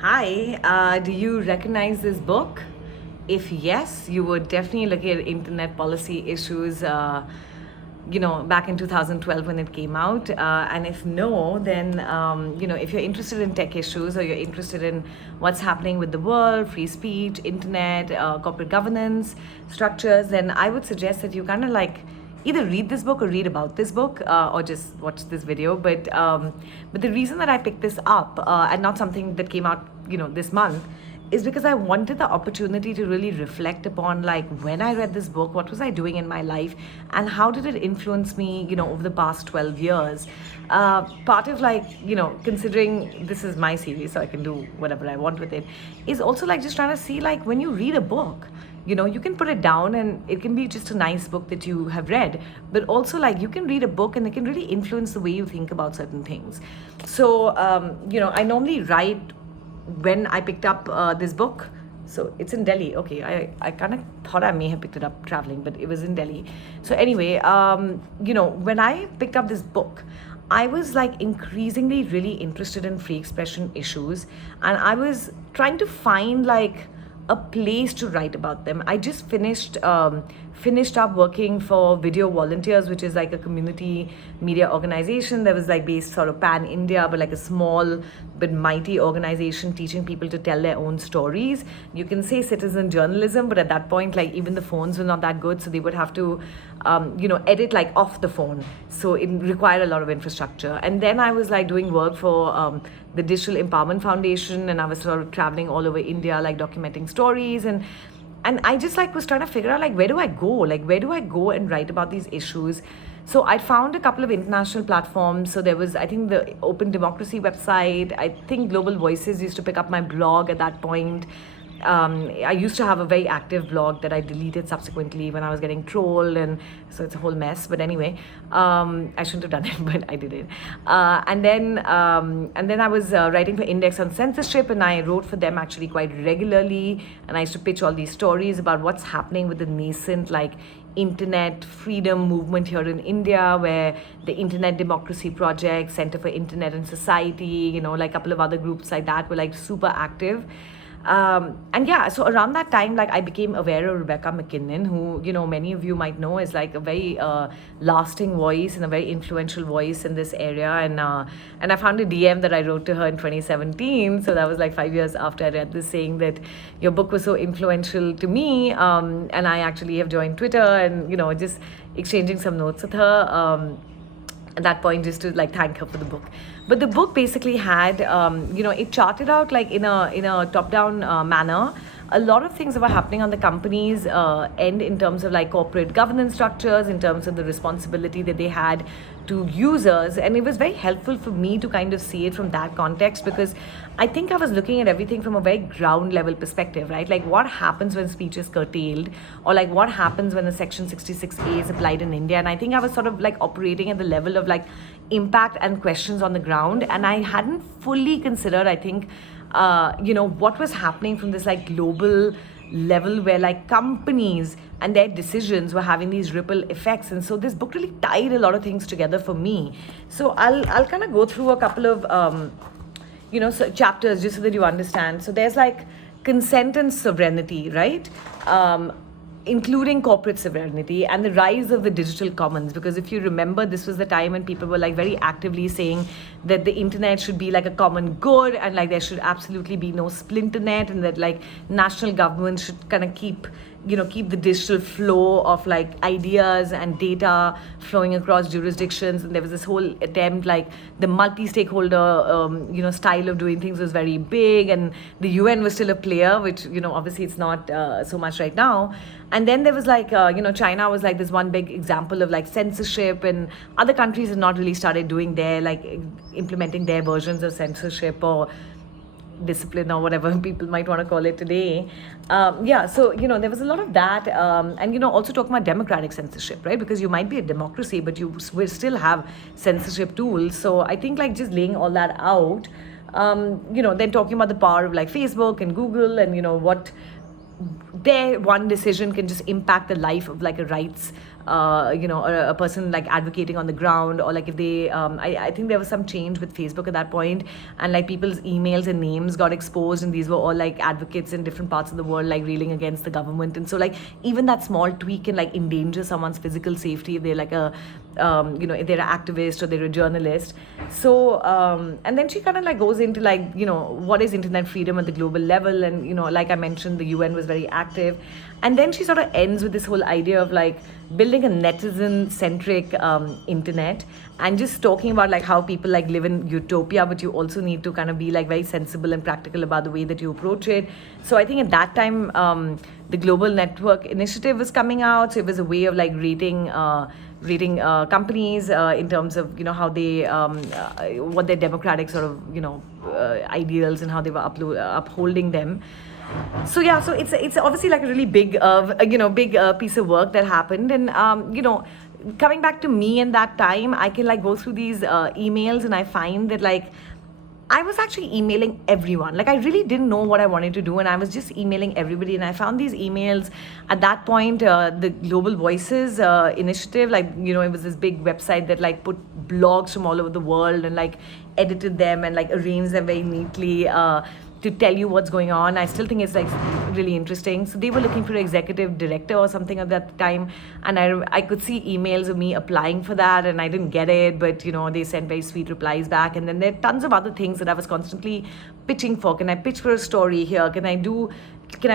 Hi, do you recognize this book? If yes, you would definitely look at internet policy issues, back in 2012 when it came out. And if no, then, if you're interested in tech issues or you're interested in what's happening with the world, free speech, internet, corporate governance, structures, then I would suggest that you kind of like either read this book or read about this book or just watch this video. But the reason that I picked this up and not something that came out this month is because I wanted the opportunity to really reflect upon like when I read this book, what was I doing in my life, and how did it influence me, over the past 12 years. Part of like, considering this is my series, so I can do whatever I want with it, is also like just trying to see like when you read a book, you can put it down and it can be just a nice book that you have read, but also like you can read a book and it can really influence the way you think about certain things. So I normally write when I picked up this book. So it's in Delhi. Okay, I kind of thought I may have picked it up traveling, but it was in Delhi. So anyway, when I picked up this book, I was like increasingly really interested in free expression issues, and I was trying to find like a place to write about them. I just finished up working for Video Volunteers, which is like a community media organization that was like based sort of pan India, but like a small but mighty organization teaching people to tell their own stories. You can say citizen journalism, but at that point, like even the phones were not that good, so they would have to, edit like off the phone. So it required a lot of infrastructure. And then I was like doing work for the Digital Empowerment Foundation, and I was sort of traveling all over India, like documenting stories, and I just like was trying to figure out like where do I go, and write about these issues. So I found a couple of international platforms. So there was, I think, the Open Democracy website. I think Global Voices used to pick up my blog at that point. I used to have a very active blog that I deleted subsequently when I was getting trolled, and so it's a whole mess. But anyway, I shouldn't have done it, but I did it. And then I was writing for Index on censorship, and I wrote for them actually quite regularly. And I used to pitch all these stories about what's happening with the nascent like internet freedom movement here in India, where the Internet Democracy Project, Center for Internet and Society, like a couple of other groups like that were like super active. And yeah, so around that time, like I became aware of Rebecca McKinnon, who many of you might know is like a very lasting voice and a very influential voice in this area. And I found a DM that I wrote to her in 2017, so that was like 5 years after I read this, saying that your book was so influential to me, and I actually have joined Twitter, and just exchanging some notes with her. At that point, just to like thank her for the book. But the book basically had it charted out like in a top down manner a lot of things that were happening on the company's end in terms of like corporate governance structures, in terms of the responsibility that they had to users. And it was very helpful for me to kind of see it from that context, because I think I was looking at everything from a very ground level perspective, right? Like what happens when speech is curtailed, or like what happens when the Section 66A is applied in India. And I think I was sort of like operating at the level of like impact and questions on the ground, and I hadn't fully considered, I think, what was happening from this like global level, where like companies and their decisions were having these ripple effects. And so this book really tied a lot of things together for me. So I'll kind of go through a couple of chapters just so that you understand. So there's like consent and sovereignty, right? Including corporate sovereignty and the rise of the digital commons. Because if you remember, this was the time when people were like very actively saying that the internet should be like a common good, and like there should absolutely be no splinternet, and that like national governments should kind of keep the digital flow of like ideas and data flowing across jurisdictions. And there was this whole attempt, like the multi-stakeholder style of doing things was very big, and the UN was still a player, which obviously it's not so much right now. And then there was like China was like this one big example of like censorship, and other countries have not really started doing their like implementing their versions of censorship or discipline or whatever people might want to call it today. So there was a lot of that, and also talking about democratic censorship, right? Because you might be a democracy, but you will still have censorship tools. So I think like just laying all that out, then talking about the power of like Facebook and Google, and what their one decision can just impact the life of like a rights a person like advocating on the ground, or like if they, I think there was some change with Facebook at that point, and like people's emails and names got exposed, and these were all like advocates in different parts of the world, like railing against the government. And so like even that small tweak can like endanger someone's physical safety if they're like if they're an activist or they're a journalist. So and then she kind of like goes into like, what is internet freedom at the global level, and like I mentioned, the UN was very active. And then she sort of ends with this whole idea of like building a netizen centric internet, and just talking about like how people like live in utopia, but you also need to kind of be like very sensible and practical about the way that you approach it. So I think at that time the Global Network Initiative was coming out, so it was a way of like rating companies in terms of how they what their democratic sort of ideals, and how they were upholding them. So yeah, so it's obviously like a really big piece of work that happened. And coming back to me in that time, I can like go through these emails, and I find that like I was actually emailing everyone. Like I really didn't know what I wanted to do, and I was just emailing everybody. And I found these emails at that point. The Global Voices initiative, like it was this big website that like put blogs from all over the world and like edited them and like arranged them very neatly to tell you what's going on. I still think it's like really interesting. So they were looking for an executive director or something at that time, and I could see emails of me applying for that, and I didn't get it, but they sent very sweet replies back. And then there are tons of other things that I was constantly pitching for. Can I pitch for a story here? Can I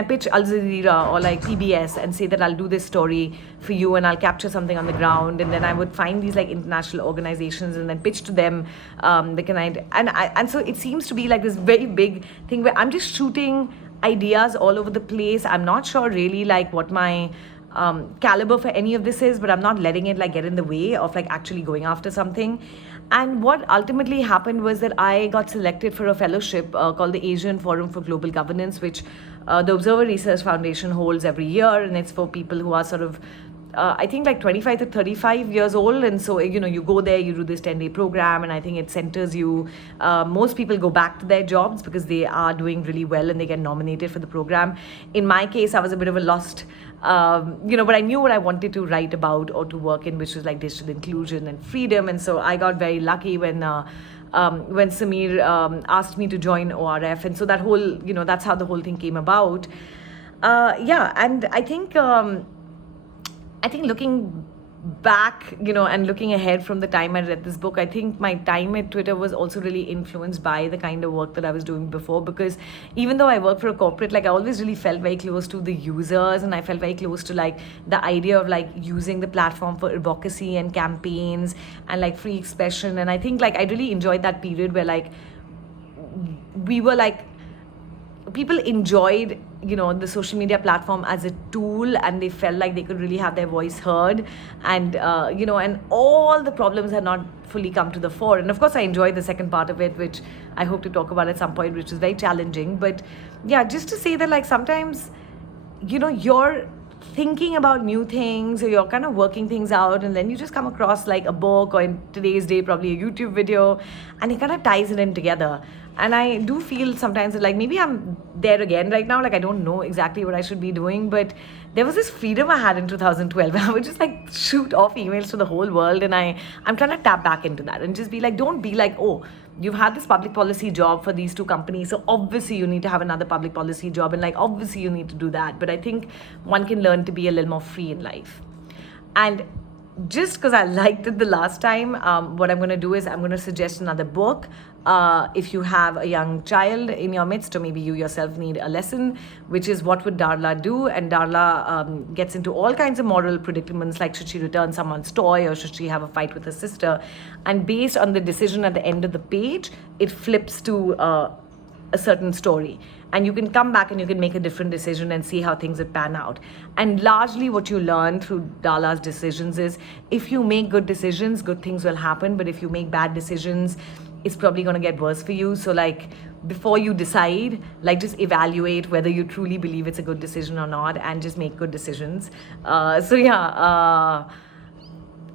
pitch Al Jazeera or like PBS and say that I'll do this story for you and I'll capture something on the ground? And then I would find these like international organizations and then pitch to them. And so it seems to be like this very big thing where I'm just shooting ideas all over the place. I'm not sure really like what my caliber for any of this is, but I'm not letting it like get in the way of like actually going after something. And what ultimately happened was that I got selected for a fellowship called the Asian Forum for Global Governance, which the Observer Research Foundation holds every year, and it's for people who are sort of I think like 25 to 35 years old. And so you go there, you do this 10-day program, and I think it centers you. Most people go back to their jobs because they are doing really well and they get nominated for the program. In my case, I was a bit of a lost but I knew what I wanted to write about or to work in, which was like digital inclusion and freedom. And so I got very lucky when Samir asked me to join ORF. And so that whole, that's how the whole thing came about. And I think looking back, and looking ahead from the time I read this book, I think my time at Twitter was also really influenced by the kind of work that I was doing before, because even though I work for a corporate, like I always really felt very close to the users, and I felt very close to like the idea of like using the platform for advocacy and campaigns and like free expression. And I think like I really enjoyed that period where like we were like, people enjoyed the social media platform as a tool, and they felt like they could really have their voice heard, and and all the problems had not fully come to the fore. And of course I enjoyed the second part of it, which I hope to talk about at some point, which is very challenging. But yeah, just to say that like sometimes you're thinking about new things, or you're kind of working things out, and then you just come across like a book, or in today's day probably a YouTube video, and it kind of ties it in together. And I do feel sometimes that like maybe I'm there again right now, like I don't know exactly what I should be doing, but there was this freedom I had in 2012 where I would just like shoot off emails to the whole world. And I'm trying to tap back into that and just be like, don't be like, oh, you've had this public policy job for these two companies, so obviously you need to have another public policy job, and like obviously you need to do that. But I think one can learn to be a little more free in life. And just because I liked it the last time, what I'm going to do is I'm going to suggest another book. If you have a young child in your midst, or maybe you yourself need a lesson, which is What Would Darla Do? And Darla gets into all kinds of moral predicaments, like should she return someone's toy, or should she have a fight with her sister? And based on the decision at the end of the page, it flips to a certain story, and you can come back and you can make a different decision and see how things would pan out. And largely what you learn through Darla's decisions is, if you make good decisions, good things will happen. But if you make bad decisions, it's probably going to get worse for you. So like before you decide, like just evaluate whether you truly believe it's a good decision or not, and just make good decisions. Not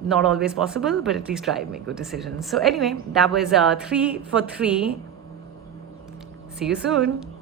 always possible, but at least try and make good decisions. So anyway, that was 3 for 3. See you soon.